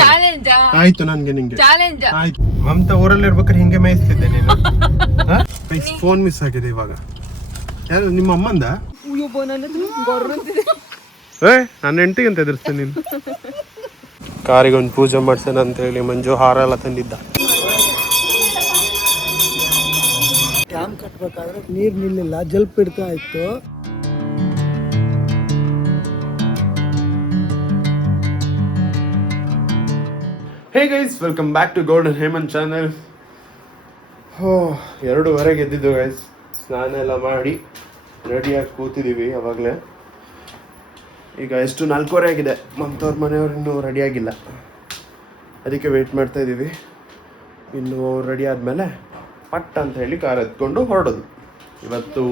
Challenge ಆಯ್ತು ನನ್ಗೆ ನಿಂಗೆ ಚಾಲೆಂಜ್ ಆಯ್ತು. ಮಮತಾ ಊರಲ್ಲಿ ಇರ್ಬೇಕಾದ್ರೆ ಹಿಂಗೆ ಮೇಯಿಸ್ತಿದ್ದೆ ನೀನು. ಫೋನ್ ಮಿಸ್ ಆಗಿದೆ ಇವಾಗ. ಯಾರು ನಿಮ್ಮ ಅಮ್ಮಂದ? ನನ್ನ ಹೆಂಡತಿಗೆ ಅಂತ ಎದುರಿಸ್ತೇನೆ ನೀನು. ಕಾರಿಗೆ ಒಂದು ಪೂಜೆ ಮಾಡ್ಸೇನೆ ಅಂತ ಹೇಳಿ ಮಂಜು ಹಾರ ಎಲ್ಲ ತಂದಿದ್ದ. ಡ್ಯಾಮ್ ಕಟ್ಬೇಕಾದ್ರೆ ನೀರ್ ನಿಲ್ಲಿಲ್ಲ, ಜಲ್ಪ್ ಇಡ್ತಾ ಇತ್ತು. Hey guys, welcome back to golden Hemanth channel. 2:30 ಎದ್ದಿದ್ದು ಗೈಸ್. ಸ್ನಾನ ಎಲ್ಲ ಮಾಡಿ ರೆಡಿಯಾಗಿ ಕೂತಿದ್ದೀವಿ ಅವಾಗಲೇ. ಈಗ ಎಷ್ಟು 4:30 ಆಗಿದೆ. ಮಮತವ್ರ ಮನೆಯವ್ರು ಇನ್ನೂ ರೆಡಿಯಾಗಿಲ್ಲ, ಅದಕ್ಕೆ ವೆಯ್ಟ್ ಮಾಡ್ತಾ ಇದ್ದೀವಿ. ಇನ್ನು ರೆಡಿ ಆದಮೇಲೆ ಪಟ್ ಅಂತ ಹೇಳಿ ಕಾರ್ ಎತ್ಕೊಂಡು ಹೊರಡೋದು. ಇವತ್ತು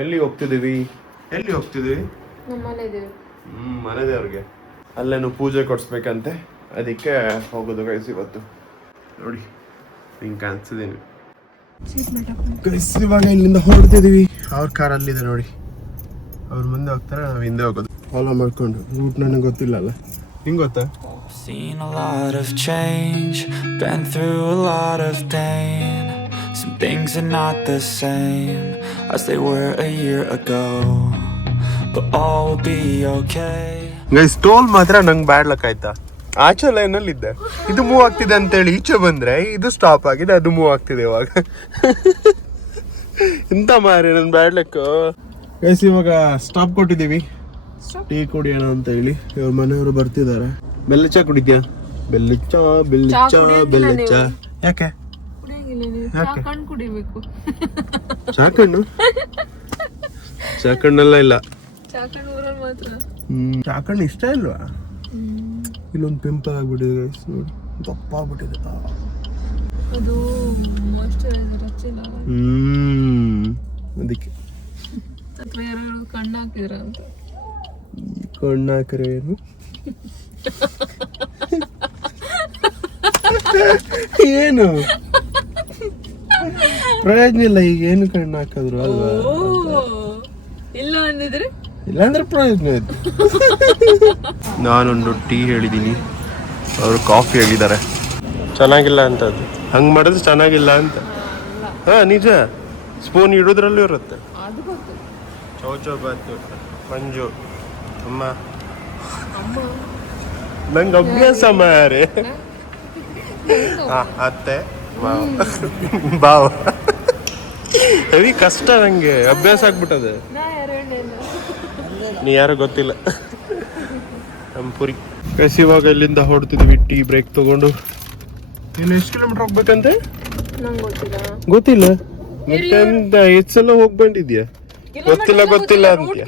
ಎಲ್ಲಿ ಹೋಗ್ತಿದ್ದೀವಿ? ಮನೆ ದೇವ್ರಿಗೆ. ಅಲ್ಲೇನು ಪೂಜೆ ಕೊಡಿಸ್ಬೇಕಂತೆ, ಅದಕ್ಕೆ ಹೋಗೋದು ಗೈಸ್ ಇವತ್ತು. ನೋಡಿ ಹಿಂಗೆ ಕಾಣಿಸ್ತಿದ್ದೀನಿ ಗೈಸ್. ಇವಾಗ ಇಲ್ಲಿಂದ ಹೊರಡ್ತಿದ್ದೀವಿ. ಅವ್ರ ಕಾರ್ ಅಲ್ಲಿದೆ ನೋಡಿ. ಅವ್ರ ಮುಂದೆ ಹೋಗ್ತಾರೆ, ನಾವು ಹಿಂದೆ ಹೋಗೋದು. ಫಾಲೋ ಮಾಡ್ಕೊಂಡು. ರೂಟ್ ನನಗೆ ಗೊತ್ತಿಲ್ಲ ಅಲ್ಲ, ನಿಂಗೆ ಗೊತ್ತಾ? Seen a lot of change, been through a lot of pain. Some things are not the same as they were a year ago, but all will be okay. Guys, toll ಮಾತ್ರ ನಂಗೆ ಬ್ಯಾಡ್ಲಕ್ ಆಯ್ತಾ. ಆಚೆ ಲೈನಲ್ಲಿದ್ದೆ, ಇದು ಮೂವ್ ಆಗ್ತಿದೆ ಅಂತೇಳಿ ಈಚೆ ಬಂದ್ರೆ ಇದು ಸ್ಟಾಪ್ ಆಗಿದೆ, ಅದು ಮೂವ್ ಆಗ್ತಿದೆ ಇವಾಗ. ಎಂತ ಮಾರಿ ನನ್ ಬ್ಯಾಡ್ಲಕ್. ಗೈಸ್, ಇವಾಗ ಸ್ಟಾಪ್ ಕೊಟ್ಟಿದ್ದೀವಿ, ಟೀ ಕುಡಿಯೋಣ ಅಂತ ಹೇಳಿ. ಇವ್ರ ಮನೆಯವರು ಬರ್ತಿದ್ದಾರೆ. ಬೆಲ್ಲಚ್ಚ ಕುಡಿದ್ಯಾ? ಬೆಲ್ಲಚ್ಚ ಬೆಲ್ಲಚ್ಚ ಬೆಲ್ಲಚ್ಚ. ಯಾಕೆ ಕುಡಿಬೇಕು? ಚಾಕಣ್ಣು ಚಾಕಣ್ಣೆಲ್ಲ ಇಲ್ಲ. ಚಾಕಣ್ಣು ಇಷ್ಟ ಇಲ್ವಾ? ಇಲ್ಲೊಂದು ಪಿಂಪಲ್ ಆಗ್ಬಿಟ್ಟಿದೆ ಗೈಸ್, ನೋಡಿ ದಪ್ಪ ಆಗ್ಬಿಟ್ಟಿದೆ. ಅದು ಮಾಯಿಶ್ಚರೈಸರ್ ಹಚ್ಚಿಲ್ಲ, ಅದಕ್ಕೆ ಕಣ್ಣು ಹಾಕಿದ್ರ ಅಂತ. ಕಣ್ಣು ಹಾಕ್ರೆ ಏನು? ಏನು ಪ್ರಯೋಜನ ಇಲ್ಲ ಈಗ, ಏನು ಕಣ್ಣು ಹಾಕಿದ್ರು ಅಲ್ವಾ? ಇಲ್ಲ ಅಂದಿದ್ರೆ ಇಲ್ಲಾಂದ್ರೆ ಪ್ರಯೋಜನ ಆಯ್ತು. ನಾನೊಂದು ಟೀ ಹೇಳಿದ್ದೀನಿ, ಅವರು ಕಾಫಿ ಹೇಳಿದ್ದಾರೆ. ಚೆನ್ನಾಗಿಲ್ಲ ಅಂತ. ಅದು ಹಂಗೆ ಮಾಡಿದ್ರೆ ಚೆನ್ನಾಗಿಲ್ಲ ಅಂತ. ನಿಜ. ಸ್ಪೂನ್ ಇಡೋದ್ರಲ್ಲೂ ಇರುತ್ತೆ. ಚೌಚೌ ಬಾತು ಮಂಜು ಅಮ್ಮ ನಂಗೆ ಅಭ್ಯಾಸ ಮಾರೆ. ಅತ್ತೆ ಬಾವ ಹೆವಿ ಕಷ್ಟ, ನಂಗೆ ಅಭ್ಯಾಸ ಆಗ್ಬಿಟ್ಟದೆ. ನೀ ಯಾರು ಗೊತ್ತಿಲ್ಲ. ನಮ್ಮ ಪುರಿ ಕಸಿ. ಇವಾಗ ಇಲ್ಲಿಂದ ಹೊಡ್ತಿದ್ವಿ ಟೀ ಬ್ರೇಕ್ ತಗೊಂಡು. ಇನ್ನು ಎಷ್ಟು ಕಿಲೋಮೀಟರ್ ಹೋಗ್ಬೇಕಂತೆ ಗೊತ್ತಿಲ್ಲ. ಮತ್ತೆ ಅಂತ ಎಷ್ಟು ಸಲ ಹೋಗಿ ಬಂದಿದ್ಯಾ? ಗೊತ್ತಿಲ್ಲ ಅಂತ.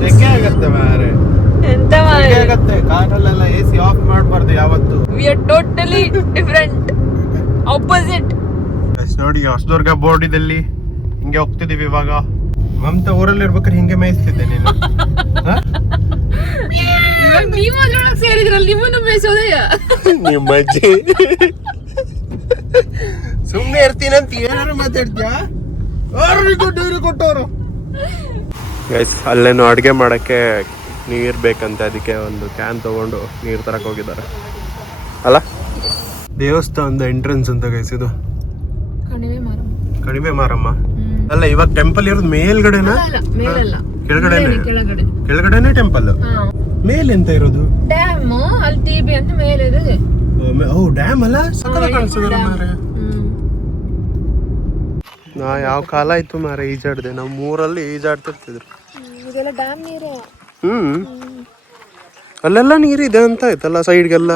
ಸೆಕೆ ಆಗತ್ತೆ ಮಾರೆ, ಆಗತ್ತೆ. ಕಾರಲ್ಲೆಲ್ಲ AC ಆಫ್ ಮಾಡಬಾರ್ದು ಯಾವತ್ತು. We are totally different, opposite. ನೋಡಿ ಹೊಸದುರ್ಗ ಬೋರ್ಡಿದಲ್ಲಿ ಹಿಂಗೆ ಹೋಗ್ತಿದೀವಿ ಇವಾಗ. ಮಮತಾ ಊರಲ್ಲಿ ಇರ್ಬೇಕಾದ್ರೆ ಹಿಂಗೆ ಮೇಯಿಸ್ತಿದ್ದೆ ನೀನು. ನೀವು ಅದ್ರೊಳಗೆ ಸೇರಿದ್ರಲ್ಲ, ನಿಮ್ಮನ್ನು ಮೇಯಿಸೋದಯ್ಯ ನಿಮ್ಮ ಅಜ್ಜಿ. ಸುಮ್ಮನೆ ಇರ್ತೀನಂತ ಏನಾರು ಮಾತಾಡ್ತೀಯಾ? ಕೊಟ್ಟವರು ಗೈಸ್, ಅಲ್ಲೇನು ಅಡುಗೆ ಮಾಡಕ್ಕೆ ನೀರು ಬೇಕಂತೆ, ಅದಕ್ಕೆ ಒಂದು ಕ್ಯಾನ್ ತಗೊಂಡು ನೀರು ತರಕ್ಕೆ ಹೋಗಿದ್ದಾರೆ ಅಲ್ಲ. ದೇವಸ್ಥಾನದ ಎಂಟ್ರೆನ್ಸ್ ಅಂತ ಗೈಸ್ ಇದು. ಕಣಿವೆ ಮಾರಮ್ಮ ಅಲ್ಲ. ಇವಾಗ ಟೆಂಪಲ್ ಇರೋದು ಮೇಲ್ಗಡೆನಾ? ಕೆಳಗಡೆನೆ ಟೆಂಪಲ್. ಮೇಲೆ ಎಂತ ಇರೋದು? ಡ್ಯಾಮ್. ಅಲ್ಲಿ ಟಿಬಿ ಅಂತ ಮೇಲೆ ಇದೆ. ಓ ಡ್ಯಾಮ್ ಅಲ್ಲ, ಸಕ್ಕತ್ತಾಗಿ ಕಾಣಿಸ್ತದೆ ಮಾರೆ. ನಾ ಯಾವ ಕಾಲ ಆಯ್ತು ಮಾರೆ ಈಜಾಡ್ದೆ. ನಾವು ಮೂರಲ್ಲಿ ಈಜಾಡ್ತಿರ್ತಿದ್ರು. ಅಲ್ಲೆಲ್ಲ ನೀರಿದೆ ಅಂತ ಆಯ್ತಲ್ಲ ಸೈಡ್ಗೆಲ್ಲ.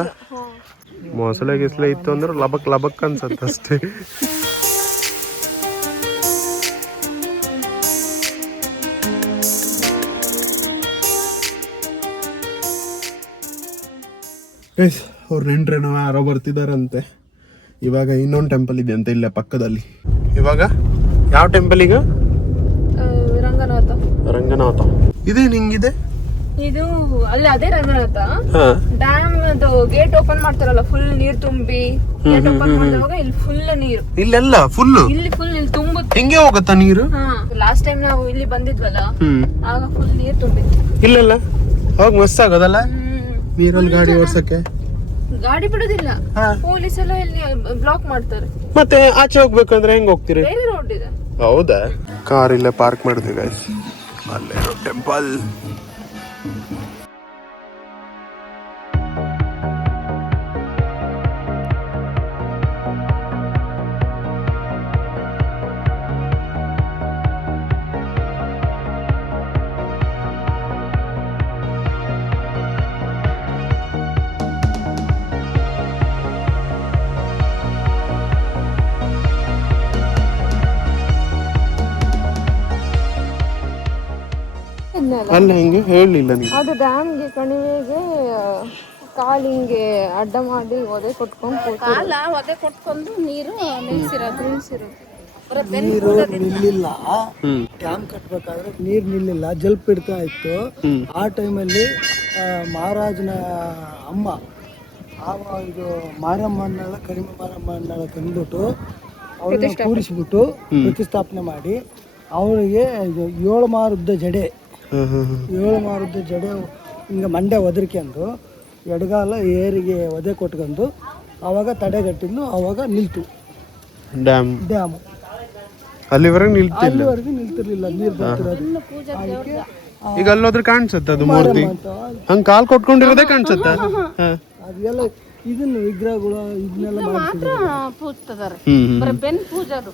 ಮೊಸಳೆ ಗಿಸ್ಲೆ ಇತ್ತು ಅಂದ್ರೆ ಲಬಕ್ ಲಬಕ್ ಅನ್ಸತ್ತೆ ಅಷ್ಟೇ. ಅವ್ರ ನೆಂಟ್ರೇನೋ ಯಾರೋ ಬರ್ತಿದಾರಂತೆ. ಇವಾಗ ಇನ್ನೊಂದು ಟೆಂಪಲ್ ಇದೆ ಅಂತ ಇಲ್ಲೇ ಪಕ್ಕದಲ್ಲಿ. ಇವಾಗ ಯಾವ ಟೆಂಪಲ್ ಈಗ? ರಂಗನಾಥ. ಇದೇ ನಿಂಗಿದೆ ಇದು ಅಲ್ಲಿ ಅದೇ ರಂಗನಾಥ ಹಾ ಡ್ಯಾಮ್ ಅದು ಗೇಟ್ ಓಪನ್ ಮಾಡ್ತಾರಲ್ಲ ಫುಲ್ ನೀರ್ ತುಂಬಿ ಗೇಟ್ ಓಪನ್ ಮಾಡಿದಾಗ ಇಲ್ಲಿ ಫುಲ್ ನೀರು ಇಲ್ಲೆಲ್ಲ ಫುಲ್ ಇಲ್ಲಿ ತುಂಬುತ್ತೆ. ಹಿಂಗೆ ಹೋಗತ್ತಾ ನೀರು? ಲಾಸ್ಟ್ ಟೈಮ್ ನಾವು ಇಲ್ಲಿ ಬಂದಿದ್ವಲ್ಲ ಆಗ ಫುಲ್ ನೀರ್ ತುಂಬಿತ್ತು. ಇಲ್ಲೆಲ್ಲ ಹೋಗ್ ಮಸ್ತ್ ಆಗೋದಲ್ಲ ನೀರಲ್ಲಿ ಗಾಡಿ ಓಡ್ಸಕ್ಕೆ. ಗಾಡಿ ಬಿಡುದಿಲ್ಲ, ಪೊಲೀಸ್ ಎಲ್ಲ ಇಲ್ಲಿ ಬ್ಲಾಕ್ ಮಾಡ್ತಾರೆ. ಮತ್ತೆ ಆಚೆ ಹೋಗ್ಬೇಕಂದ್ರೆ ಹೆಂಗ್ ಹೋಗ್ತೀರಿ? ಬೇರೆ ರೋಡ್ ಇದೆ. ಹೌದಾ? ಕಾರ್ ಇಲ್ಲೇ ಪಾರ್ಕ್ ಮಾಡಿದ್ವಿ ಗೈಸ್. ಅಲ್ಲೇ ಟೆಂಪಲ್. ಅಲ್ಲ ಹಿಂಗೆ ಹೇಳಿಲ್ಲ ನೀವು. ಅದು ಡ್ಯಾಮ್ಗೆ ಕಣಿವೆಗೆ ಕಾಲಿಂಗೆ ಅಡ್ಡ ಮಾಡಿ ಒದೆ ಕೊಟ್ಕೊಂಡು ಒದೆ ಕೊಟ್ಕೊಂಡು ನೀರು ನಿಲ್ಸಿರೋದು ನೀರು ನಿಲ್ಲಿಲ್ಲ. ಡ್ಯಾಮ್ ಕಟ್ಬೇಕಾದ್ರೆ ನೀರ್ ನಿಲ್ಲಿಲ್ಲ, ಜಲ್ಪ್ ಇಡ್ತಾ ಇತ್ತು. ಆ ಟೈಮಲ್ಲಿ ಮಹಾರಾಜನ ಅಮ್ಮ ಇದು ಮಾರಮ್ಮಣ್ಣಳ ಕಡಿಮೆ ಮಾರಮ್ಮಣ್ಣಳ ತಂದ್ಬಿಟ್ಟು ಅವ್ರನ್ನ ಕೂರಿಸ್ಬಿಟ್ಟು ಪ್ರತಿಷ್ಠಾಪನೆ ಮಾಡಿ ಅವರಿಗೆ 7 ಮಾರುದ್ದ ಜಡೆ 7 ಮಾರುದ್ದ ಜಡೆ ಹಿಂಗೆ ಮಂಡೆ ಒದರ್ಕೊಂಡು ಎಡಗಾಲ ಏರಿಗೆ ಒದೆ ಕೊಟ್ಕೊಂಡು ಅವಾಗ ತಡೆಗಟ್ಟಿದ್ಲು. ಅವಾಗ ನಿಲ್ತು ಡ್ಯಾಮ್. ಅಲ್ಲಿವರೆಗೆ ನಿಲ್ತಿರ್ಲಿಲ್ಲ ನೀರು ಬರ್ತಿರೋದು. ಈಗ ಅಲ್ಲೋದ್ರೆ ಕಾಣಿಸುತ್ತೆ ಅದು ಮೂರ್ತಿ, ಹಂಗ ಕಾಲ್ ಕೊಟ್ಕೊಂಡಿರೋದೇ ಕಾಣಿಸುತ್ತೆ. ಅದೆಲ್ಲ ಇದನ್ನ ವಿಗ್ರಹಗಳು ಇದನ್ನೆಲ್ಲ ಪೂಜ್ತಾರೆ. ಬೆನ್ ಪೂಜಾದು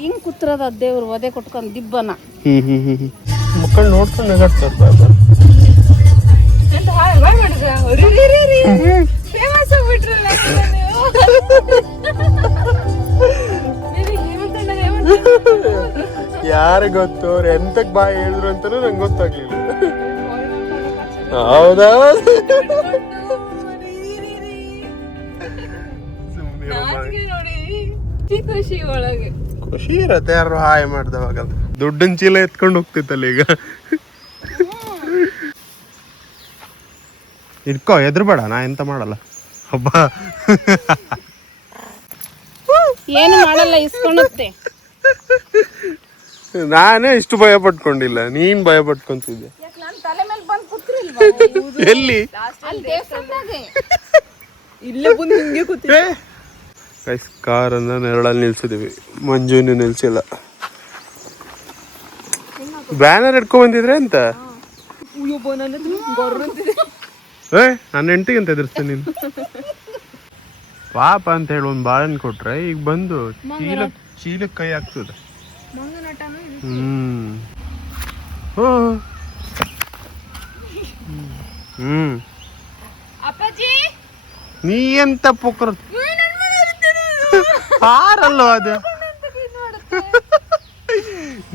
ಹಿಂಗ್ ಕೂತಿರೋದ ದೇವ್ರು ಒದೆ ಕೊಟ್ಕೊಂಡ್ ದಿಬ್ಬನ ಮಕ್ಕಳು ನೋಡ್ಕೊಂಡು ನಗಾಡ್ತಾರೆ. ಯಾರಿಗೆ ಗೊತ್ತು ಅವ್ರು ಎಂತಕ್ ಬಾಯಿ ಹೇಳಿದ್ರು ಅಂತಾನೂ ನಂಗೆ ಗೊತ್ತಾಗ್ಲಿಲ್ಲ. ಹೌದಾ? ಖುಷಿ ಇರತ್ತೆ ಯಾರು ಹಾಯ್ ಮಾಡ್ದವಾಗ. ದುಡ್ಡಿನ ಚೀಲ ಎತ್ಕೊಂಡು ಹೋಗ್ತಿತ್ತಲ್ಲ ಈಗ. ಇಟ್ಕೋ, ಎದ್ರಬೇಡ, ನಾ ಎಂತ ಮಾಡಲ್ಲ. ಹಬ್ಬ ಏನು ಮಾಡಲ್ಲ, ಇಸ್ಕೊಳುತ್ತೆ. ನಾನೇ ಇಷ್ಟು ಭಯ ಪಟ್ಕೊಂಡಿಲ್ಲ, ನೀನ್ ಭಯ ಪಟ್ಕೊಂತಿದ್ದೆ. ತಲೆ ಮೇಲೆ ಬಂದು ಕೂತ್ರಿಲ್ವಾ ಎಲ್ಲಿ? ಇಲ್ಲೇ ಬಂದು ಹಿಂಗೆ ಕೂತಿದ್ದೆ. ಕಾರನ್ನ ನೆರಳಲ್ಲಿ ನಿಲ್ಸಿದೀವಿ, ಮಂಜುನು ನಿಲ್ಸಿಲ್ಲ. ಬ್ಯಾನರ್ ಇಟ್ಕೊಂಡ್ ಬಂದಿದ್ರೆ ಅಂತ ನನ್ನ ಹೆಂಡತಿಗೆ ಅಂತ ಎದುರಿಸ್ತೇನೆ ನೀನು. ಪಾಪ ಅಂತ ಹೇಳಿ ಒಂದ್ ಬಾಳೆಹಣ್ಣು ಕೊಟ್ರೆ ಈಗ ಬಂದು ಚೀಲಕ್ಕೆ ಕೈ ಹಾಕ್ತದೆ. ನೀ ಎಂತ ಪೊಕ್ರ ಹಾರಲ್ವ ಅದು.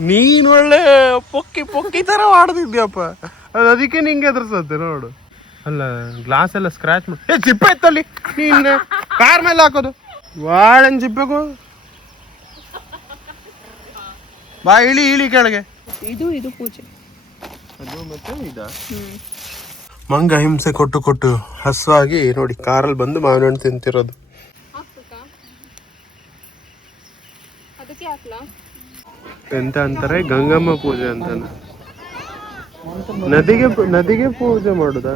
ನೀನ್ ಒಳ್ಳೆ ಪೊಕ್ಕಿ ತರ ಆಡ್ತಿದ್ಯಪ್ಪ, ಅದು ಅದಕ್ಕೆ ನಿಂಗೆ ಎದುರ್ಸತ್ತೆ ನೋಡು. ಅಲ್ಲ ಗ್ಲಾಸ್ ಎಲ್ಲ ಸ್ಕ್ರಾಚ್ ಮಾಡಿ ಚಿಪ್ಪೆ ಎತ್ತಲ್ಲಿ ನೀನ್ ಕಾರ್ ಮೇಲೆ ಹಾಕೋದು. ಬಾಳೆನ್ ಚಿಪ್ಪೆಗೂ ಬಾ, ಇಳಿ ಕೆಳಗೆ. ಇದು ಪೂಜೆ. ಅದು ಮತ್ತೆ ಇದ ಮಂಗ ಹಿಂಸೆ ಕೊಟ್ಟು ಹಸುವಾಗಿ ನೋಡಿ ಕಾರಲ್ಲಿ ಬಂದು ಮಾವಿನ ಹಣ್ಣು ತಿಂತಿರೋದು. ಎಂತ ಅಂತಾರೆ, ಗಂಗಮ್ಮ ಪೂಜೆ ಅಂತಾನ. ನದಿಗೆ ಪೂಜೆ ಮಾಡುದಾ?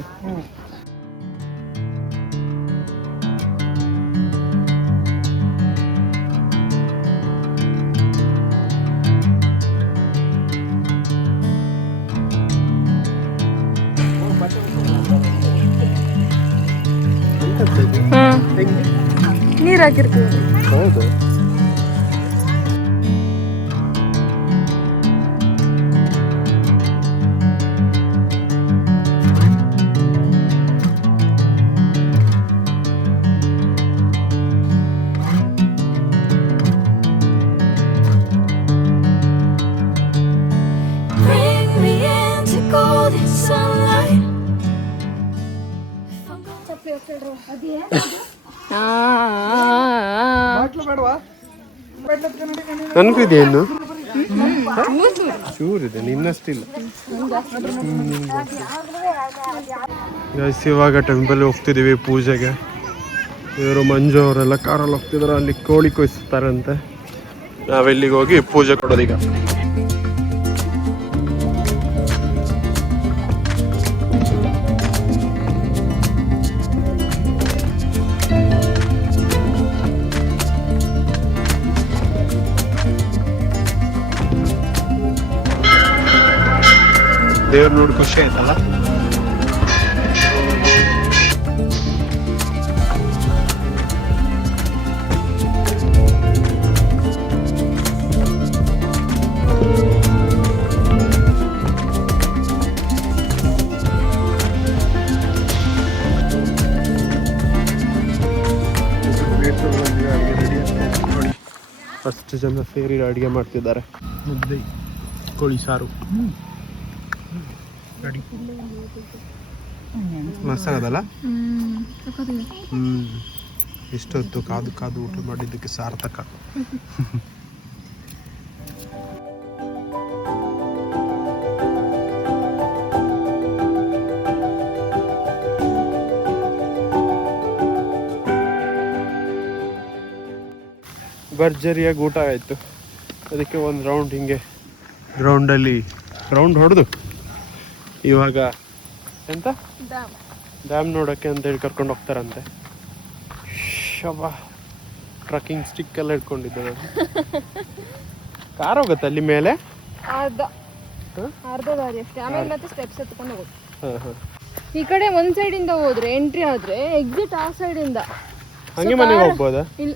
ನೀರ್ ಹಾಕಿರ್ತೀವಿ. ಹೌದು. ನನಗೂ ಇದೆಯನ್ನು ಚೂರಿದೆ, ನಿನ್ನಷ್ಟಿಲ್ಲ. ಗೈಸ್ ಇವಾಗ ಟೆಂಪಲ್ ಹೋಗ್ತಿದ್ದೀವಿ ಪೂಜೆಗೆ. ಇವರು ಮಂಜು ಅವರೆಲ್ಲ ಕಾರಲ್ಲಿ ಹೋಗ್ತಿದ್ರು, ಅಲ್ಲಿ ಕೋಳಿ ಕೊಯ್ಸ್ತಾರಂತೆ. ನಾವೆಲ್ಲಿಗೆ ಹೋಗಿ ಪೂಜೆ ಕೊಡೋದೀಗ. ದೇವ್ರು ನೋಡಿ ಖುಷಿ ಆಯ್ತಲ್ಲ. ಅಷ್ಟು ಜನ ಸೇರಿ ಅಡುಗೆ ಮಾಡ್ತಿದ್ದಾರೆ. ಮುದ್ದೆ, ಕೋಳಿ ಸಾರು, ಮಸಾಲದಲ್ಲ. ಇಷ್ಟೊತ್ತು ಕಾದು ಕಾದು ಊಟ ಮಾಡಿದ್ದಕ್ಕೆ ಸಾರ್ಥಕ. ಭರ್ಜರಿಯಾಗಿ ಊಟ ಆಯಿತು. ಅದಕ್ಕೆ ಒಂದು ರೌಂಡ್ ಹಿಂಗೆ ಗ್ರೌಂಡಲ್ಲಿ ರೌಂಡ್ ಹೊಡೆದು ಇವಾಗ ಎಂತ ಡ್ಯಾಮ್ ನೋಡೋಕ್ಕೆ ಅಂತೇಳಿ ಕರ್ಕೊಂಡು ಹೋಗ್ತಾರಂತೆ. ಶಬಾ, ಟ್ರಕ್ಕಿಂಗ್ ಸ್ಟಿಕ್ ಎಲ್ಲ ಇಟ್ಕೊಂಡಿದ್ದೆ ನಾನು. ಕಾರ್ ಹೋಗುತ್ತೆ ಅಲ್ಲಿ ಮೇಲೆ ಅರ್ಧ ದಾರಿ ಅಷ್ಟೇ, ಆಮೇಲೆ ಮತ್ತೆ ಸ್ಟೆಪ್ಸ್ ಎತ್ಕೊಂಡು ಹೋಗುತ್ತೆ. ಈ ಕಡೆ ಒಂದ್ ಸೈಡ್ ಇಂದ ಹೋದ್ರೆ ಎಂಟ್ರಿ ಆದ್ರೆ ಎಕ್ಸಿಟ್ ಆ ಸೈಡ್ ಇಂದ ಹಂಗೆ ಮನೆಗೆ ಹೋಗ್ಬೋದಾ? ಇಲ್ಲ,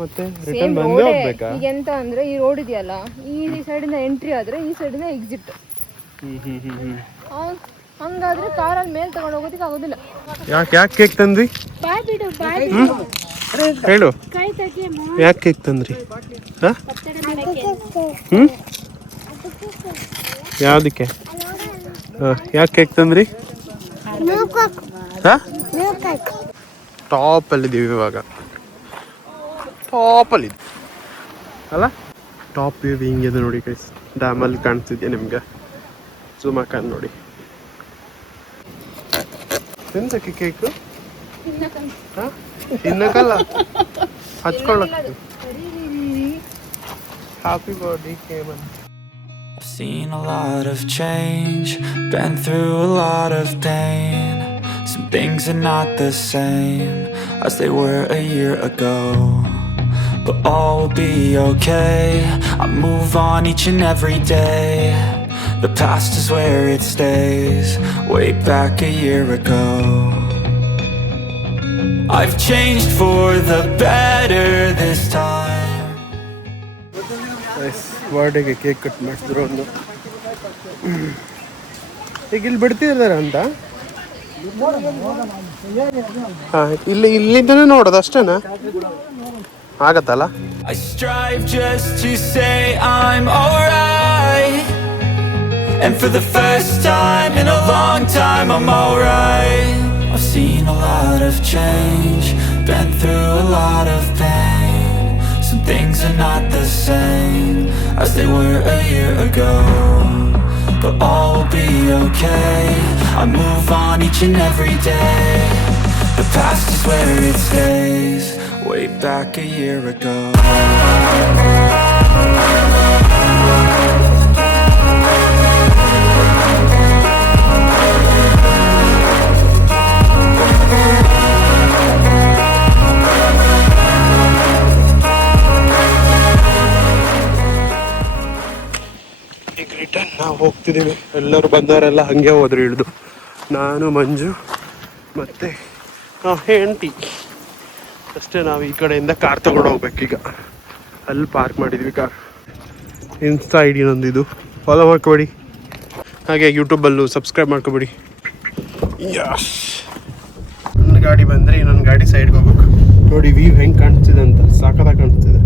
ಮತ್ತೆ ರಿಟರ್ನ್ ಬಂದೇ ಹೋಗ್ಬೇಕಾ? ಈಗ ಎಂತ ಅಂದ್ರೆ ಈ ರೋಡ್ ಇದೆಯಲ್ಲ, ಈ ಸೈಡ್ ಇಂದ ಎಂಟ್ರಿ ಆದ್ರೆ ಈ ಸೈಡ್ ಇಂದ ಎಕ್ಸಿಟ್. ಹಂಗಾದ್ರೆ ಕಾರಲ್ಲಿ ಮೇಲ್ ತಗೊಂಡು ಹೋಗೋದಕ್ಕೆ ಆಗೋದಿಲ್ಲ. ಯಾಕೆ ಕೇಕ್ ತಂದ್ರಿ? ಹೇಳು, ಯಾಕೆ ಕೇಕ್ ತಂದ್ರಿ? ಯಾವ್ದಕ್ಕೆ? ಯಾಕೆ ಕೇಕ್ ತಂದ್ರಿ? ಟಾಪ್ ಅಲ್ಲಿದ್ದೀವಿ ಇವಾಗ. ಟಾಪ್ ಅಲ್ಲಿ ಅಲ್ಲ, ಟಾಪ್ ವ್ಯೂ ಹಿಂಗಿದೆ ನೋಡಿ ಗೈಸ್. ಡ್ಯಾಮಲ್ಲಿ ಕಾಣಿಸ್ತಿದ್ಯಾ ನಿಮ್ಗೆ? ಝೂಮ್ ಹಾಕೊಂಡು ನೋಡಿ. ಎಂತಕ್ಕೆ ಕೇಕು? ತಿನ್ನಕ್ಕಲ್ಲ, ಹಚ್ಕೊಳ್ಳಕ್ಕೆ. ಹ್ಯಾಪಿ ಬರ್ಡೇ ಕೇಮನ್. I've seen a lot of change, been through a lot of pain. Some things are not the same as they were a year ago, but all will be okay. I move on each and every day. The past is where it stays, way back a year ago. I've changed for the better this time. ಬರ್ಡೇಗೆ cake cut ಮಾಡಿಸಿದ್ರು ಒಂದು. ಈಗ ಇಲ್ಲಿ ಬಿಡ್ತಿದ್ದಾರೆ ಅಂತ. ಇಲ್ಲಿಂದನೇ ನೋಡೋದು ಅಷ್ಟೇನಾ? ಆಗತ್ತಲ್ಲ. I strive just to say I'm alright, and for the first time in a long time I'm alright. I've seen a lot of change, been through a lot of pain. Some things are not the same as they were a year ago, but all will be okay. I move on each and every day. The past is where it stays, way back a year ago. ಈಗ return ನಾವು ಹೋಗ್ತಿದ್ದೀವಿ. ಎಲ್ಲರೂ ಬಂದವರೆಲ್ಲ ಹಾಗೆ ಹೋದ್ರು ಇಳಿದು. ನಾನು, ಮಂಜು ಮತ್ತೆ ಹೆಂಡತಿ ಅಷ್ಟೇ. ನಾವು ಈ ಕಡೆಯಿಂದ ಕಾರ್ ತಗೊಂಡು ಹೋಗ್ಬೇಕೀಗ. ಅಲ್ಲಿ ಪಾರ್ಕ್ ಮಾಡಿದ್ವಿ ಕಾರ್. ಇನ್ಸ್ಟಾ ಐ ಡಿ ನಂದು ಇದು, ಫಾಲೋ ಮಾಡ್ಕೊಬೇಡಿ. ಹಾಗೆ ಯೂಟ್ಯೂಬಲ್ಲೂ ಸಬ್ಸ್ಕ್ರೈಬ್ ಮಾಡ್ಕೊಬೇಡಿ. ಯಸ್, ನನ್ನ ಗಾಡಿ ಬಂದರೆ ಇನ್ನೊಂದು ಗಾಡಿ ಸೈಡ್ಗೆ ಹೋಗ್ಬೇಕು. ನೋಡಿ ವ್ಯೂ ಹೆಂಗೆ ಕಾಣಿಸ್ತಿದೆ ಅಂತ, ಸಾಕದಾಗಿ ಕಾಣಿಸ್ತಿದೆ.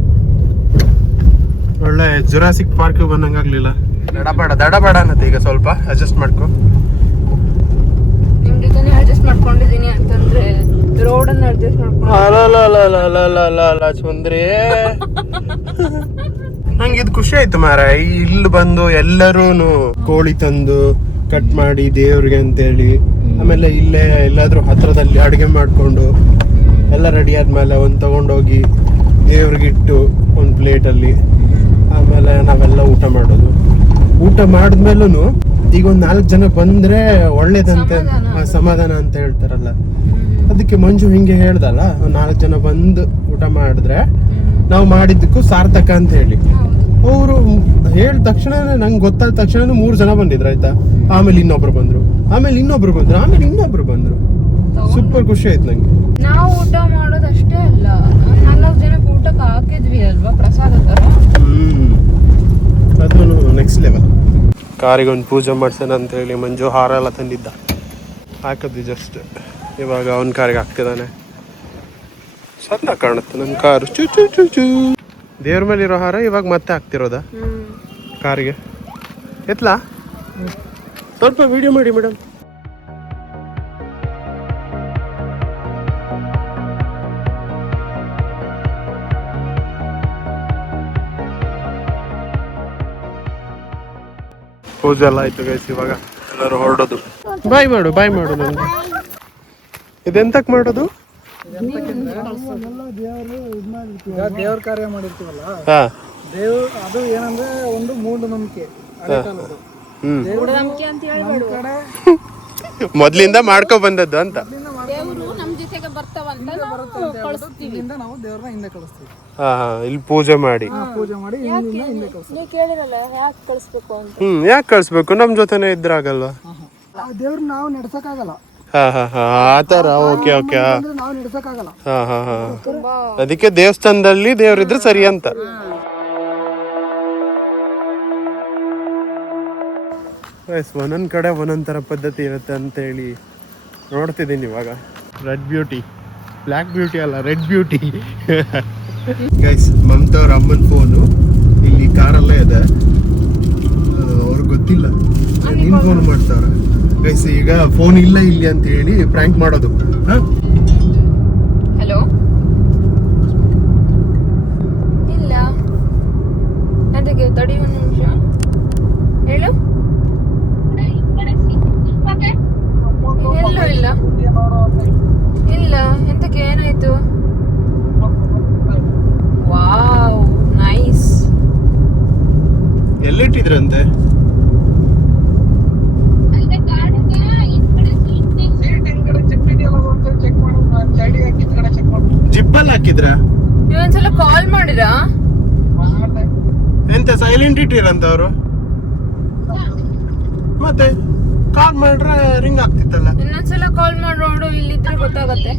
ಒಳ್ಳೆ ಜುರಾಸಿಕ್ ಪಾರ್ಕ್ ಬಂದಂಗಾಗಲಿಲ್ಲ. ದಡಬೇಡ ಅನ್ನತ್ತೆ. ಈಗ ಸ್ವಲ್ಪ ಅಡ್ಜಸ್ಟ್ ಮಾಡ್ಕೊ. ನಿಮ್ ಜೊತೆ ಅಡ್ಜಸ್ಟ್ ಮಾಡ್ಕೊಂಡಿದ್ದೀನಿ ಅಂತಂದ್ರೆ ರೋಡನ್ನ ಅಡ್ಜಸ್ಟ್ ಮಾಡ್ಕೊಂಡು ಸುಂದ್ರಿ ನಂಗೆ ಇದು ಖುಷಿ ಆಯ್ತು ಮಾರ. ಇಲ್ಲಿ ಬಂದು ಎಲ್ಲರೂ ಕೋಳಿ ತಂದು ಕಟ್ ಮಾಡಿ ದೇವ್ರಿಗೆ ಅಂತೇಳಿ, ಆಮೇಲೆ ಇಲ್ಲೇ ಎಲ್ಲಾದ್ರೂ ಹತ್ರದಲ್ಲಿ ಅಡುಗೆ ಮಾಡ್ಕೊಂಡು ಎಲ್ಲ ರೆಡಿ ಆದ್ಮೇಲೆ ಒಂದು ತಗೊಂಡೋಗಿ ದೇವ್ರಿಗಿಟ್ಟು ಒಂದು ಪ್ಲೇಟಲ್ಲಿ, ಆಮೇಲೆ ನಾವೆಲ್ಲ ಊಟ ಮಾಡೋದು. ಊಟ ಮಾಡಿದ್ಮೇಲೂ ಈಗ ಒಂದು 4 ಜನ ಬಂದ್ರೆ ಒಳ್ಳೇದಂತೆ, ಸಮಾಧಾನ ಅಂತ ಹೇಳ್ತಾರಲ್ಲ, ಅದಕ್ಕೆ ಮಂಜು ಹಿಂಗೆ ಹೇಳ್ದಲ್ಲ, 4 ಜನ ಬಂದು ಊಟ ಮಾಡಿದ್ರೆ ನಾವು ಮಾಡಿದ್ದಕ್ಕೂ ಸಾರ್ಥಕ ಅಂತ ಹೇಳಿ. ಅವರು ಹೇಳಿದ ತಕ್ಷಣ ನಂಗೆ ಗೊತ್ತಾದ ತಕ್ಷಣ 3 ಜನ ಬಂದಿದ್ರು ಆಯ್ತಾ. ಆಮೇಲೆ ಇನ್ನೊಬ್ರು ಬಂದ್ರು, ಆಮೇಲೆ ಇನ್ನೊಬ್ರು ಬಂದ್ರು, ಆಮೇಲೆ ಇನ್ನೊಬ್ರು ಬಂದ್ರು. ಸೂಪರ್ ಖುಷಿ ಆಯ್ತು ನಂಗೆ. ನಾವು ಊಟ ಮಾಡೋದಷ್ಟೇ ಅಲ್ಲ, 4 ಜನಕ್ಕೆ ಊಟಕ್ಕೆ ಹಾಕಿದ್ವಿ ಅಲ್ವಾ ಪ್ರಸಾದ ತರ. ಅದು ನೆಕ್ಸ್ಟ್ ಲೆವೆಲ್. ಕಾರಿಗೆ ಒಂದು ಪೂಜೆ ಮಾಡ್ಸೋಣ ಅಂತ ಹೇಳಿ ಮಂಜು ಹಾರ ಎಲ್ಲ ತಂದಿದ್ದ, ಹಾಕಿದ್ವಿ ಜಸ್ಟ್. ಇವಾಗ ಅವನ ಕಾರಿಗೆ ಹಾಕ್ತಿದ್ದಾನೆ. ಸಣ್ಣ ಕಾಣುತ್ತೆ ನನ್ನ ಕಾರು. ಚೂ ಚೂ ಚೂ ಚೂ. ದೇವ್ರ ಮೇಲೆ ಇರೋ ಹಾರ ಇವಾಗ ಮತ್ತೆ ಹಾಕ್ತಿರೋದ ಕಾರಿಗೆ. ಎತ್ಲಾ ಸ್ವಲ್ಪ ವಿಡಿಯೋ ಮಾಡಿ ಮೇಡಮ್. ಪೂಜೆ ಎಲ್ಲ ಆಯ್ತು ಗೈಸ್. ಇವಾಗ ಎಲ್ಲರೂ ಹೊರಡೋದು. ಬಾಯ್ ಮಾಡು ನನಗೆ. ಇದೆಂತಕ್ ಮಾಡೋದು? ದೇವ್ರ ಕಾರ್ಯ ಮಾಡಿರ್ತೀವಲ್ಲ, ಹಾ, ಅದು ಏನಂದ್ರೆ ಒಂದು ಮೂಢನಂಬಿಕೆ. ಮೊದ್ಲಿಂದ ಮಾಡ್ಕೊ ಬಂದದ್ದು ಅಂತ. ದೇವರು ನಮ್ಮ ಜೊತೆಗೆ ಬರ್ತಾವಂತ ಕಳಿಸ್ತೀವಿ. ನಾವು ದೇವ್ರನ್ನ ಹಿಂದೆ ಕಳಿಸ್ತೀವಿ. ಹಾ, ಇಲ್ಲಿ ಪೂಜೆ ಮಾಡಿ ಪೂಜೆ ಮಾಡಿ ಹಿಂದೆ ಕಳಿಸ್ತೀವಿ. ನೀವು ಕೇಳಿರಲ್ಲ ಯಾಕೆ ಕಳಿಸ್ಬೇಕು ಅಂತ. ಯಾಕೆ ಕಳ್ಸ್ಬೇಕು? ನಮ್ ಜೊತೆನೆ ಇದ್ರಾಗಲ್ವಾ? ಆ ದೇವ್ರನ್ನ ನಾವು ನಡ್ಸಕ್ಕಾಗಲ್ಲ. ಹಾ ಹಾ ಹಾ, ಆತರ. Okay okay. ನಾವು ನಡ್ಸಕ್ಕಾಗಲ್ಲ. ಹಾ ಹಾ ಹಾ, ಅದಕ್ಕೆ ದೇವಸ್ಥಾನದಲ್ಲಿ ದೇವ್ರಿದ್ರೆ ಸರಿ ಅಂತ. ಒಂದೊಂದ್ ಕಡೆ ಒಂದೊಂದ್ ತರ ಪದ್ಧತಿ ಇರುತ್ತೆ ಅಂತ ಹೇಳಿ ನೋಡ್ತಿದ್ದೀನಿ ಇವಾಗ. ರೆಡ್ ಬ್ಯೂಟಿ, ಬ್ಲ್ಯಾಕ್ ಬ್ಯೂಟಿ ಅಲ್ಲ, ರೆಡ್ ಬ್ಯೂಟಿ. ಗೈಸ್, ಮಮತಾ ಅವ್ರ ಅಮ್ಮನ ಫೋನು ಇಲ್ಲಿ ಕಾರಲ್ಲೇ ಇದೆ. ಅವ್ರಿಗೆ ಗೊತ್ತಿಲ್ಲ ನೀನ್ ಫೋನ್ ಮಾಡ್ತಾರ. ಗೈಸ್, ಈಗ ಫೋನ್ ಇಲ್ಲ ಇಲ್ಲಿ ಅಂತ ಹೇಳಿ ಪ್ರ್ಯಾಂಕ್ ಮಾಡೋದು. ಹಲೋ, ಇಲ್ಲ ಅದಕ್ಕೆ ತಡಿ ಒಂದು ನಿಮಿಷ. ಹೇಳು. ಎಲ್ಲೂ ಇಲ್ಲ. ಇಲ್ಲ, ಎಂತಕ್ಕೆ? ಏನಾಯ್ತು? Wow, nice. ಎಲ್ಲಿಟ್ಟಿದ್ರಂತೆ? ಜಿಪ್ಪಲ್ಲಿ ಹಾಕಿದ್ರ? ನೀವೊಂದ್ಸಲ ಕಾಲ್ ಮಾಡಿರಾ? ಎಂತ ಸೈಲೆಂಟ್ ಇಟ್ಟಿರಂತ ಅವರು? ಮತ್ತೆ ಕಾಲ್ ಮಾಡ್ರೆ ರಿಂಗ್ ಆಗ್ತಿತ್ತಲ್ಲ. ಇನ್ನೊಂದ್ಸಲ ಕಾಲ್ ಮಾಡಿ ನೋಡು, ಇಲ್ಲಿದ್ರೆ ಗೊತ್ತಾಗತ್ತೆ.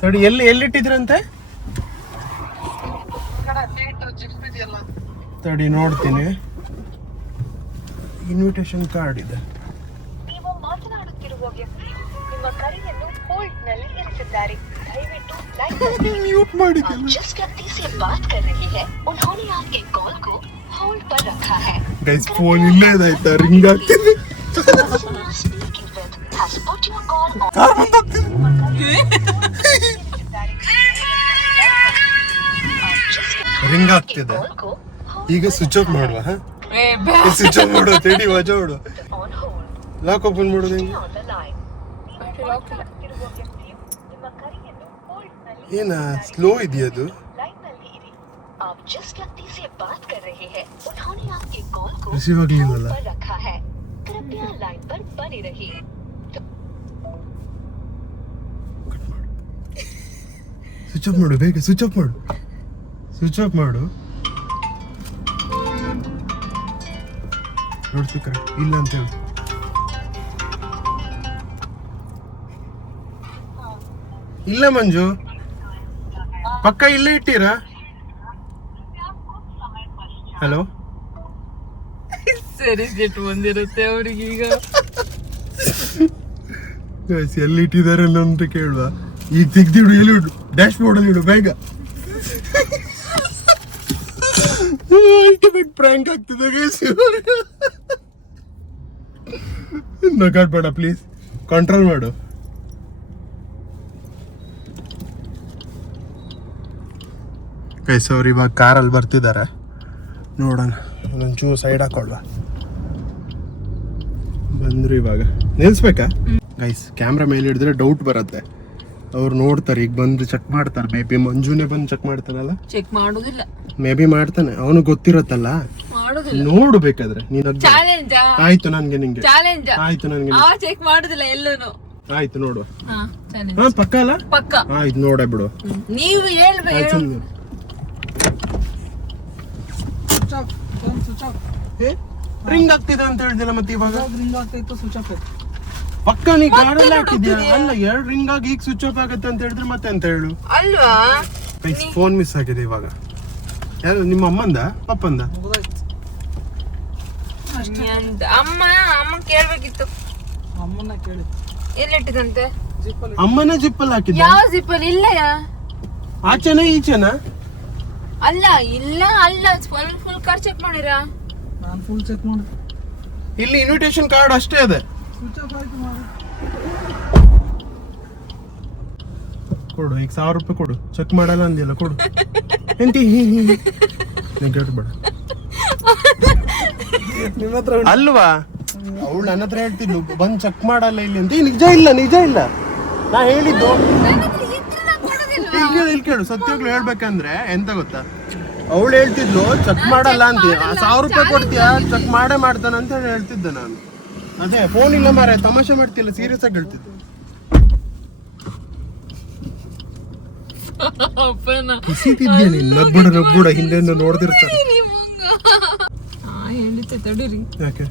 ತಡಿ, ಎಲ್ಲಿಟ್ಟಿದ್ರಂತೆ? ತಡಿ ನೋಡ್ತೀನಿ. ಇನ್ವಿಟೇಷನ್ ಕಾರ್ಡ್ ಇದೆ. ನೀವು ಮಾತನಾಡುತ್ತಿರುವ ವ್ಯಕ್ತಿಯು ನಿಮ್ಮ ಕರೆಯನ್ನು ಹೋಲ್ಡ್ ನಲ್ಲಿ ಇರಿಸಿದ್ದಾರೆ. ದಯವಿಟ್ಟು ಮ್ಯೂಟ್ ಮಾಡಿ. जिस व्यक्ति से बात कर रही है उन्होंने आपके कॉल को होल्ड पर रखा है. ಗೈಸ್, ಫೋನ್ ಇಲ್ಲೇ ಇದಾಯ್ತಾ? ರಿಂಗ್ ಆಗ್ತಿದೆ. Speaking with has put your call on. Ring ಆಗ್ತಿದೆ. ಈಗ ಸ್ವಿಚ್ ಆಫ್ ಮಾಡುವ? ಸ್ವಿಚ್ ಆಫ್ ಮಾಡುವ. ತಡಿ, ವಜಾ ಮಾಡು. ಲಾಕ್ ಓಪನ್ ಮಾಡೋದು ಹೆಂಗೆ? ಏನ ಸ್ಲೋ ಇದೆಯದು? आप जिस व्यक्ति से बात कर रहे हैं उन्होंने आपके कॉल को रिसीव होल्ड पर रखा है. कृपया लाइन पर बने रहिए. ಸ್ವಿಚ್ ಆಫ್ ಮಾಡು, ಬೇಗ ಸ್ವಿಚ್ ಆಫ್ ಮಾಡು. ಸ್ವಿಚ್ ಆಫ್ ಮಾಡು. ನೋಡ್ತಿಕ್ರ ಇಲ್ಲ ಅಂತ ಹೇಳಿ. ಇಲ್ಲ ಮಂಜು, ಪಕ್ಕ ಇಲ್ಲೇ ಇಟ್ಟಿರಾ? ಹಲೋ, ಸರಿ, ಸಿಟ್ಟು ಬಂದಿರುತ್ತೆ ಅವ್ರಿಗೆ ಈಗ. ಎಲ್ಲಿ ಇಟ್ಟಿದ್ದಾರೆ ಅಂತ ಕೇಳುವ. ಈಗ ತೆಗ್ದಿಡು, ಎಲ್ಲಿ ಇಡು? ಡ್ಯಾಶ್ ಬೋರ್ಡ್ ಅಲ್ಲಿ ಇಡು ಬೇಗ. ಅಲ್ಟಿಮೇಟ್ ಪ್ರ್ಯಾಂಕ್ ಆಗ್ತಿದೆ ಗೈಸ್. ನಗಾಡ್ಬೇಡ ಪ್ಲೀಸ್, ಕಂಟ್ರೋಲ್ ಮಾಡು. ಗೈಸ್ ಅವ್ರು ಇವಾಗ ಕಾರಲ್ಲಿ ಬರ್ತಿದ್ದಾರೆ, ನೋಡೋಣ. ಒಂಚೂರು ಸೈಡ್ ಹಾಕೊಳ್ವಾ, ಬಂದ್ರು ಇವಾಗ. ನಿಲ್ಸ್ಬೇಕಾ ಗೈಸ್? ಕ್ಯಾಮ್ರಾ ಮೇಲೆ ಹಿಡಿದ್ರೆ ಡೌಟ್ ಬರುತ್ತೆ, ಅವ್ರು ನೋಡ್ತಾರೆ. ಈಗ ಬಂದು ಚೆಕ್ ಮಾಡ್ತಾರೆ. ಮೇ ಬಿ ಮಂಜುನೇ ಬಂದು ಚೆಕ್ ಮಾಡ್ತಾನಲ್ಲ, ಚೆಕ್ ಮಾಡೋದಿಲ್ಲ, ಮೇ ಬಿ ಮಾಡ್ತಾನೆ, ಅವನು ಗೊತ್ತಿರತ್ತಲ್ಲ. ಮಾಡೋದಿಲ್ಲ. ನೋಡು ಬೇಕಾದ್ರೆ ನೀನು. ಚಾಲೆಂಜ್ ಆಯ್ತು ನನ್ಗೆ ನಿಂಗೆ, ಚಾಲೆಂಜ್ ಆಯ್ತು ನನ್ಗೆ. ಚೆಕ್ ಮಾಡುದಿಲ್ಲ ಎಲ್ಲೂನು. ಆಯ್ತು ನೋಡುವ. ಹಾ ಚಾಲೆಂಜ್. ಹಾ ಪಕ್ಕ ಅಲ್ಲ? ಪಕ್ಕ. ಆಯ್ತು ನೋಡ ಬಿಡು. ನೀವು ಹೇಳ್ಬೇಕು. ರಿಂಗ್ ಆಗ್ತಿದೆ ಅಂತ ಹೇಳ್ದಿಲ್ಲ ಮತ್ತೆ ಇವಾಗ? ರಿಂಗ್ ಆಗ್ತಾಯಿತ್ತು, ಸ್ವಿಚ್ ಆಫ್ ಆಯ್ತು. ಪಕ್ಕ ನೀ ಕಾರಲ್ಲಿ ಹಾಕಿದ್ಯಾ? ಅಲ್ಲ 2 ರಿಂಗ್ ಆಗಿ ಈಗ ಸ್ವಿಚ್ ಆಫ್ ಆಗುತ್ತೆ ಅಂತ ಹೇಳಿದ್ರೆ ಮತ್ತೆ ಅಂತ ಹೇಳು. ಅಲ್ವಾ? ಫೋನ್ ಮಿಸ್ ಆಗಿದೆ ಇವಾಗ. ಯಾರು ನಿಮ್ಮ ಅಮ್ಮಂದ ಪಪ್ಪಂದ? ಅಮ್ಮ ಕೇಳ್ಬೇಕಿತ್ತು. ಅಮ್ಮನ್ನ ಕೇಳಿ ಎಲ್ಲಿಟ್ಟಿದಂತೆ? ಅಮ್ಮನ ಜಿಪ್ಪಲ್ಲಿ ಹಾಕಿದ್ದ? ಯಾವ ಜಿಪ್ಪಲ್ಲಿ? ಇಲ್ಲಯಾ? ಆಚೆನಾ ಈಚೆನಾ? ಅಲ್ಲ ಇಲ್ಲ ಅಲ್ಲ, ಫುಲ್ ಕಾರ್ ಚೆಕ್ ಮಾಡಿರಾ? ನಾನು ಫುಲ್ ಚೆಕ್ ಮಾಡಿ. ಇಲ್ಲಿ ಇನ್ವಿಟೇಷನ್ ಕಾರ್ಡ್ ಅಷ್ಟೇ ಇದೆ. ಸ್ವಿಚ್ ಆಫ್ ಆಯ್ತು ಮಾಡಿ. ಕೊಡು, ಈಗ 1000 ರೂಪಾಯಿ ಕೊಡು. ಚೆಕ್ ಮಾಡಲ್ಲ ಅಂದಿಲ್ಲ, ಕೊಡು. ಎಂತಿ ಬೇಡ ನಿಮ್ಮ ಹತ್ರ ಅಲ್ವಾ? ಅವಳು ನನ್ನ ಹತ್ರ ಹೇಳ್ತಿದ್ಲು ಬಂದ್ ಚೆಕ್ ಮಾಡಲ್ಲ ಇಲ್ಲಿ ಅಂತ. ನಿಜ ಇಲ್ಲ, ನಿಜ ಇಲ್ಲ. ನಾ ಹೇಳಿದ್ದು ಇಲ್ಲಿ ಕೇಳು. ಸತ್ಯವಾಗ್ಲು ಹೇಳ್ಬೇಕಂದ್ರೆ ಎಂತ ಗೊತ್ತಾ, ಅವಳು ಹೇಳ್ತಿದ್ಲು ಚೆಕ್ ಮಾಡಲ್ಲ ಅಂತ. 1000 ರೂಪಾಯಿ ಕೊಡ್ತೀಯಾ, ಚೆಕ್ ಮಾಡೇ ಮಾಡ್ತಾನ ಅಂತ ಹೇಳಿ ಹೇಳ್ತಿದ್ದೆ ನಾನು. ಅದೇ ಫೋನ್ ಇಲ್ಲ ಮಾರ, ತಮಾಷೆ ಮಾಡ್ತಿಲ್ಲ, ಸೀರಿಯಸ್ ಆಗಿ ಹೇಳ್ತಿದ್ದೆ. ಕಿಸಿತಿದ್ಯಾ ನೀನ್? ನಗ್ಬಿಡ ಹಿಂದೆಂದು ನೋಡ್ತಿರ್ತಾರೆ. ಯಾಕೆ?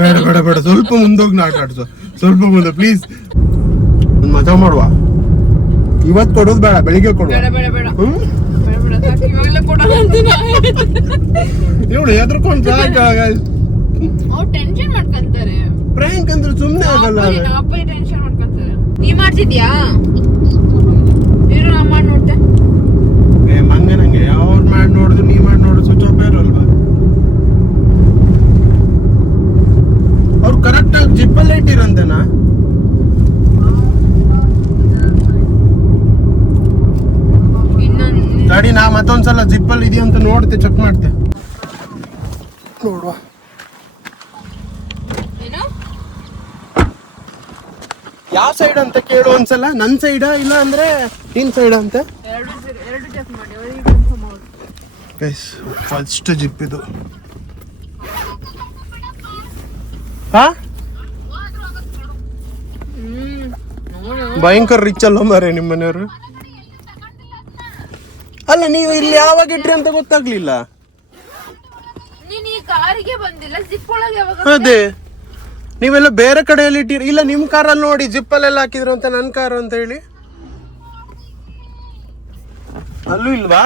ಬೇಡ ಸ್ವಲ್ಪ ಮುಂದೋಗಿ ಆಟ ಆಡ್ಸು, ಸ್ವಲ್ಪ ಮುಂದೆ ಪ್ಲೀಸ್. ಮಜಾ ಮಾಡುವ. ಇವತ್ತು ಕೊಡೋದು ಬೇಡ, ಬೆಳಿಗ್ಗೆ ಕೊಡುವ. ಇವಳು ಎದ್ರಕೊಂಡು ಟೆನ್ಷನ್ ಮಾಡ್ಕೊಂತಾರೆ. ಪ್ರ್ಯಾಂಕ್ ಅಂದ್ರೆ ಸುಮ್ನೆ ಆಗಲ್ಲ. ಅಪ್ಪ ಟೆನ್ಷನ್ ಮಾಡ್ಕೊಂತಾರೆ. ನೀ ಮಾಡ್ತಿದ್ಯಾ? ನಾ ಮಾಡಿ ನೋಡ್ತೆ. ಮಂಗೆ ನಂಗೆ ಅವ್ರು ಮಾಡಿ ನೋಡುದು, ನೀ ಮಾಡಿ ನೋಡುದು ಸ್ವಿಚ್ ಆಫ್ ಇರಲ್ವಾ? ಅವ್ರು ಕರೆಕ್ಟ್ ಆಗಿ ಜಿಪ್ಪಲ್ಲೇ ಇಟ್ಟಿರಂತೆನಾ? ಗಾಡಿ ನಾ ಮತ್ತೊಂದ್ಸಲ ಜಿಪ್ಪಲ್ಲಿ ಇದೆಯಾ ಅಂತ ನೋಡ್ತೆ, ಚೆಕ್ ಮಾಡ್ತೆ. ನೋಡುವ. ಯಾವ ಸೈಡ್ ಅಂತ ಕೇಳು ಒಂದ್ಸಲ. ನನ್ ಸೈಡಾ ಇಲ್ಲ ಅಂದ್ರೆ ನಿನ್ ಸೈಡ್ ಅಂತ? ಫಸ್ಟ್ ಜಿಪ್ ಇದು. ಭಯಂಕರ ರಿಚ್ ಅಲ್ಲ ಮಾರೇ ನಿಮ್ಮ ಮನೆಯವರು. ಅಲ್ಲ ನೀವು ಇಲ್ಲಿ ಯಾವಾಗ ಇಟ್ರಿ ಅಂತ ಗೊತ್ತಾಗ್ಲಿಲ್ಲ. ಅದೇ ನೀವೆಲ್ಲ ಬೇರೆ ಕಡೆಯಲ್ಲಿ ಇಟ್ಟಿರಿ. ಇಲ್ಲ ನಿಮ್ ಕಾರಲ್ಲಿ ನೋಡಿ ಜಿಪ್ಪಲ್ಲೆಲ್ಲ ಹಾಕಿದ್ರು ಅಂತ, ನನ್ ಕಾರು ಅಂತ ಹೇಳಿ. ಅಲ್ಲೂ ಇಲ್ವಾ?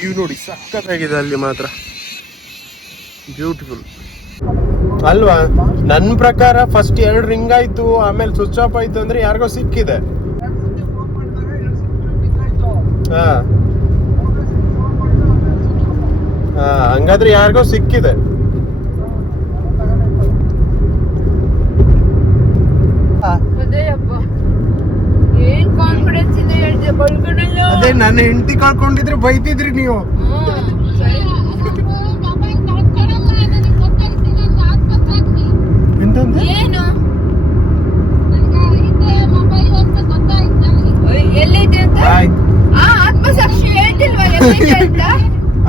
ವ್ಯೂ ನೋಡಿ ಸಖತ್ತಾಗಿದೆ ಅಲ್ಲಿ ಮಾತ್ರ, ಬ್ಯೂಟಿಫುಲ್ ಅಲ್ವಾ? ನನ್ನ ಪ್ರಕಾರ ಫಸ್ಟ್ 2 ರಿಂಗ್ ಆಯ್ತು, ಆಮೇಲೆ ಸ್ವಿಚ್ ಆಫ್ ಆಯ್ತು ಅಂದ್ರೆ ಯಾರಿಗೋ ಸಿಕ್ಕಿದೆ. ಹಂಗಾದ್ರೆ ಯಾರಿಗೋ ಸಿಕ್ಕಿದೆ. ಅದೇ ನನ್ನ ಹೆಂಡತಿ ಕಳ್ಕೊಂಡಿದ್ರೆ ಬೈತಿದ್ರಿ ನೀವು.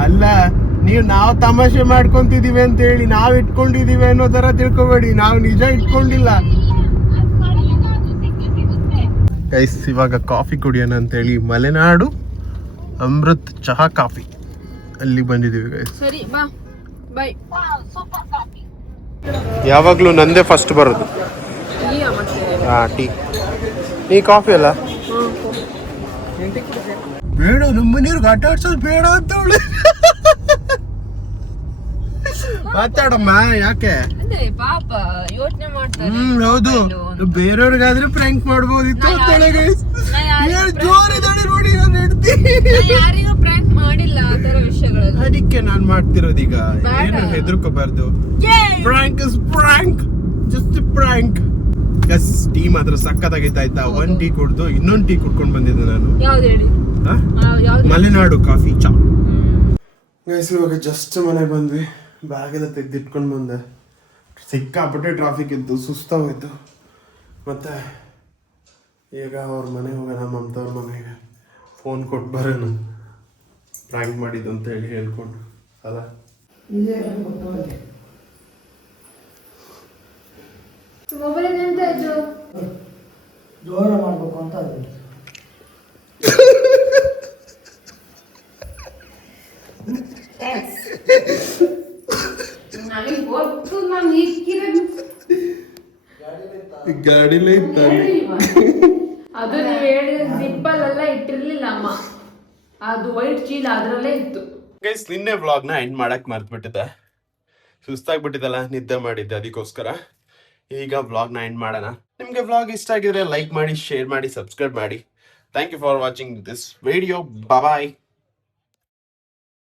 ಅಲ್ಲ ನೀವು ನಾವು ತಮಾಷೆ ಮಾಡ್ಕೊಂತಿದೀವಿ ಅಂತ ಹೇಳಿ ನಾವ್ ಇಟ್ಕೊಂಡಿದೀವಿ ಅನ್ನೋ ತರ ತಿಳ್ಕೊಬೇಡಿ, ನಾವು ನಿಜ ಇಟ್ಕೊಂಡಿಲ್ಲ. ಗೈಸ್ ಇವಾಗ ಕಾಫಿ ಕುಡಿಯೋಣ ಅಂತ ಹೇಳಿ ಮಲೆನಾಡು ಅಮೃತ್ ಚಹಾ ಕಾಫಿ ಅಲ್ಲಿ ಬಂದಿದೀವಿ ಗೈಸ್. ಸರಿ ಬಾ ಬೈ. ಯಾವಾಗ್ಲೂ ನಂದೇ ಫಸ್ಟ್ ಬರೋದು. ಟೀ. ನೀ ಕಾಫಿ ಅಲ್ಲ? ಬೇಡ, ನಮ್ಮ ಮನೆಯವ್ರಿಗೆ ಆಟ ಆಡ್ಸೋದು ಬೇಡ ಅಂತ ಅವಳು. ಮಾತಾಡಮ್ಮ, ಯಾಕೆ? ಪಾಪ ಯೋಚನೆ ಮಾಡ್ತಾರೆ. ಹೌದು, ಬೇರೆಯವ್ರಿಗಾದ್ರೆ ಪ್ರ್ಯಾಂಕ್ ಮಾಡ್ಬೋದಿತ್ತು ಅಂತಾಳೆ ಗೈಸ್. ಜೋರಿದ್ದಾಳೆ ನೋಡಿ ನಾನು ಹೆಂಡ್ತಿ. ಯಾರಿಗೂ ಪ್ರ್ಯಾಂಕ್ ಮಾಡಿಲ್ಲ ಆ ತರ ವಿಷಯಗಳಲ್ಲಿ. ಅದಕ್ಕೆ ನಾನ್ ಮಾಡ್ತಿರೋದೀಗ. ಏನು ಹೆದರ್ಕೋಬಾರ್ದು. Prank is prank, just a prank. ಗಸ್ ಟೀ ಮಾತ್ರ ಸಕ್ಕತ್ತಾಗೈತೆ ಆಯ್ತಾ. 1 ಟೀ ಕುಡ್ದು ಇನ್ನೊಂದು ಟೀ ಕುಡ್ಕೊಂಡು ಬಂದಿದ್ದೆ ನಾನು. ಯಾವ್ದು ಹೇಳಿ? ಮಲೆನಾಡು ಕಾಫಿ ಚಾ. ಗೈಸ್ ಇವಾಗ ಜಸ್ಟ್ ಮನೆಗೆ ಬಂದ್ವಿ. ಬ್ಯಾಗ್ ಎಲ್ಲ ತೆಗೆದಿಟ್ಕೊಂಡು ಬಂದೆ. ಸಿಕ್ಕಾಪಟ್ಟೆ ಟ್ರಾಫಿಕ್ ಇತ್ತು, ಸುಸ್ತಾಗೋಯ್ತು. ಮತ್ತೆ ಈಗ ಅವ್ರ ಮನೆಗೆ ಹೋಗೋಣ, ಮಮತವ್ರ ಮನೆಗೆ. ಫೋನ್ ಕೊಟ್ಟು ಬರೋಣ, ಪ್ರ್ಯಾಂಕ್ ಮಾಡಿದ್ದು ಅಂತ ಹೇಳಿ ಹೇಳ್ಕೊಂಡು ಅಲ್ಲ. ಜೋರ ಮಾಡ್ಬೇಕು ಅಂತ ಗಾಡಿಲೇ ಇತ್ತಾನೆ. ಅದು ನೀವು ಹೇಳಿದ ಜಿಪ್ಪಲ್ಲೆಲ್ಲ ಇಟ್ಟಿರ್ಲಿಲ್ಲ ಅಮ್ಮ, ಅದು ವೈಟ್ ಚೀಲ ಅದರಲ್ಲೇ ಇತ್ತು. ಗೈಸ್ ನಿನ್ನೆ ವ್ಲಾಗ್ನ ಎಂಡ್ ಮಾಡಕ್ ಮರ್ತ್ಬಿಟ್ಟಿದ್ದೆ, ಸುಸ್ತಾಗ್ಬಿಟ್ಟಿದ್ದಲ್ಲ, ನಿದ್ದೆ ಮಾಡಿದ್ದೆ, ಅದಕ್ಕೋಸ್ಕರ ಈಗ ವ್ಲಾಗ್ನ ಎಂಡ್ ಮಾಡೋಣ. ನಿಮಗೆ ವ್ಲಾಗ್ ಇಷ್ಟ ಆಗಿದ್ರೆ ಲೈಕ್ ಮಾಡಿ, ಶೇರ್ ಮಾಡಿ, ಸಬ್ಸ್ಕ್ರೈಬ್ ಮಾಡಿ. Thank you for watching this video. Bye.